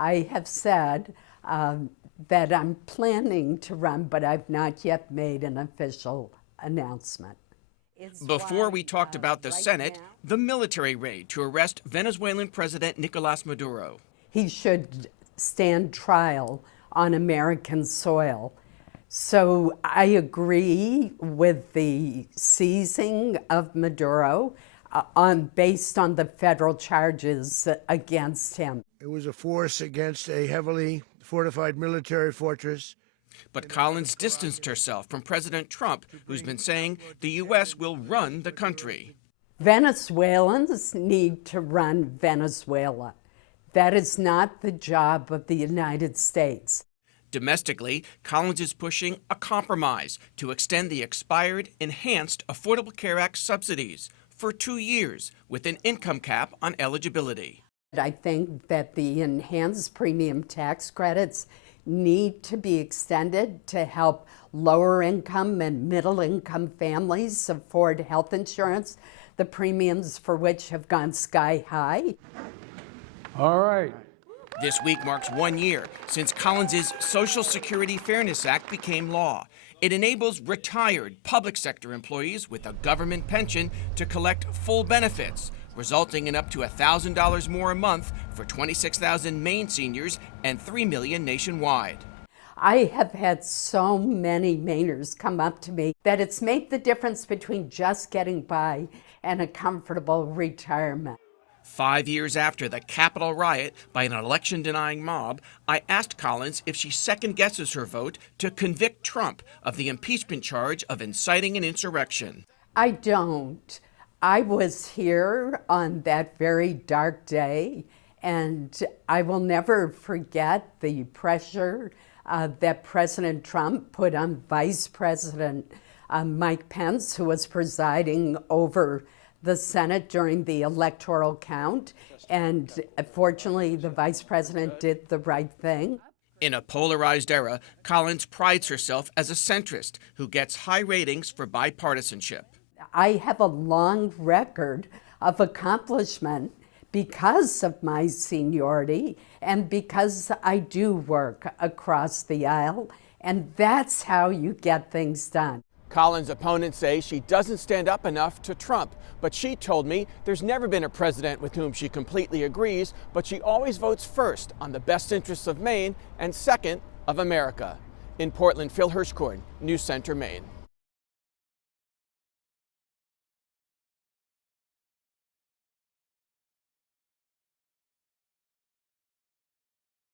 I have said that I'm planning to run, but I've not yet made an official announcement. Before we talked about the Senate, the military raid to arrest Venezuelan President Nicolas Maduro. He should stand trial on American soil. So I agree with the seizing of Maduro based on the federal charges against him. It was a force against a heavily fortified military fortress. But Collins distanced herself from President Trump, who's been saying the U.S. will run the country. Venezuelans need to run Venezuela. That is not the job of the United States. Domestically, Collins is pushing a compromise to extend the expired Enhanced Affordable Care Act subsidies for 2 years with an income cap on eligibility. I think that the enhanced premium tax credits need to be extended to help lower income and middle income families afford health insurance, the premiums for which have gone sky high. All right. This week marks 1 year since Collins' Social Security Fairness Act became law. It enables retired public sector employees with a government pension to collect full benefits, resulting in up to $1,000 more a month for 26,000 Maine seniors and 3 million nationwide. I have had so many Mainers come up to me that it's made the difference between just getting by and a comfortable retirement. 5 years after the Capitol riot by an election-denying mob, I asked Collins if she second-guesses her vote to convict Trump of the impeachment charge of inciting an insurrection. I don't. I was here on that very dark day, and I will never forget the pressure that President Trump put on Vice President Mike Pence, who was presiding over the Senate during the electoral count. And fortunately, the Vice President did the right thing. In a polarized era, Collins prides herself as a centrist who gets high ratings for bipartisanship. I have a long record of accomplishment because of my seniority and because I do work across the aisle, and that's how you get things done. Collins' opponents say she doesn't stand up enough to Trump, but she told me there's never been a president with whom she completely agrees, but she always votes first on the best interests of Maine and second of America. In Portland, Phil Hirschkorn, News Center, Maine.